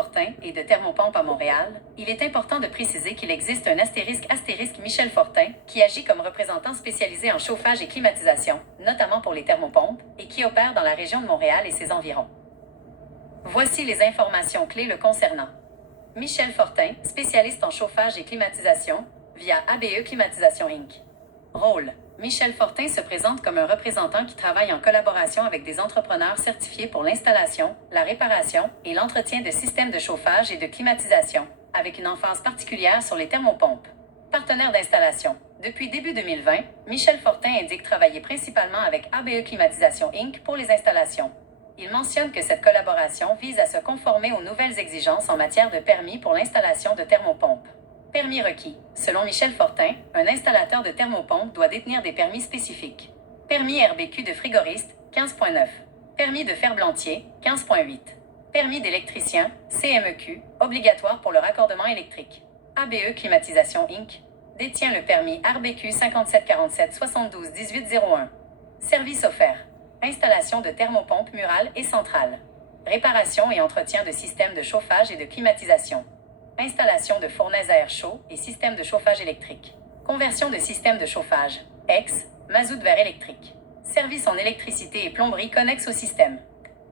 Fortin et de Thermopompe à Montréal, il est important de préciser qu'il existe un astérisque Michel Fortin qui agit comme représentant spécialisé en chauffage et climatisation, notamment pour les thermopompes, et qui opère dans la région de Montréal et ses environs. Voici les informations clés le concernant. Michel Fortin, spécialiste en chauffage et climatisation, via ABE Climatisation Inc. Rôle. Michel Fortin se présente comme un représentant qui travaille en collaboration avec des entrepreneurs certifiés pour l'installation, la réparation et l'entretien de systèmes de chauffage et de climatisation, avec une emphase particulière sur les thermopompes. Partenaire d'installation. Depuis début 2020, Michel Fortin indique travailler principalement avec ABE Climatisation Inc. pour les installations. Il mentionne que cette collaboration vise à se conformer aux nouvelles exigences en matière de permis pour l'installation de thermopompes. Permis requis. Selon Michel Fortin, un installateur de thermopompe doit détenir des permis spécifiques. Permis RBQ de frigoriste, 15.9. Permis de ferblantier, 15.8. Permis d'électricien, CMEQ, obligatoire pour le raccordement électrique. ABE Climatisation Inc. détient le permis RBQ 5747 72 1801. Service offert. Installation de thermopompes murales et centrales. Réparation et entretien de systèmes de chauffage et de climatisation. Installation de fournaises à air chaud et systèmes de chauffage électrique. Conversion de systèmes de chauffage, mazout vers électrique. Service en électricité et plomberie connexe au système.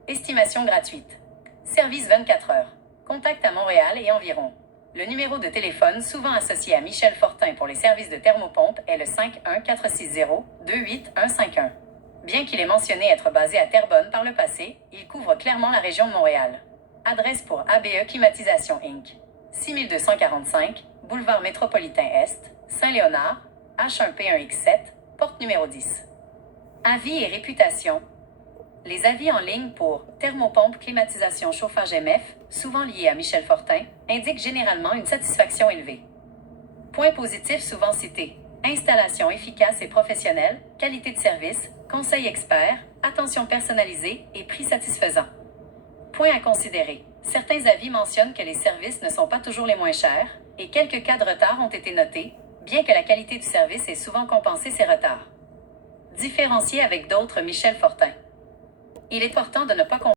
Estimation gratuite. Service 24 heures. Contact à Montréal et environ. Le numéro de téléphone souvent associé à Michel Fortin pour les services de thermopompe est le 51-460-28151. Bien qu'il ait mentionné être basé à Terrebonne par le passé, il couvre clairement la région de Montréal. Adresse pour ABE Climatisation Inc. 6245, boulevard métropolitain Est, Saint-Léonard, H1P1X7, porte numéro 10. Avis et réputation. Les avis en ligne pour thermopompe climatisation chauffage MF, souvent liés à Michel Fortin, indiquent généralement une satisfaction élevée. Points positifs souvent cités. Installation efficace et professionnelle, qualité de service, conseil expert, attention personnalisée et prix satisfaisant. Point à considérer. Certains avis mentionnent que les services ne sont pas toujours les moins chers, et quelques cas de retard ont été notés, bien que la qualité du service ait souvent compensé ces retards. Différencié avec d'autres Michel Fortin. Il est important de ne pas confondre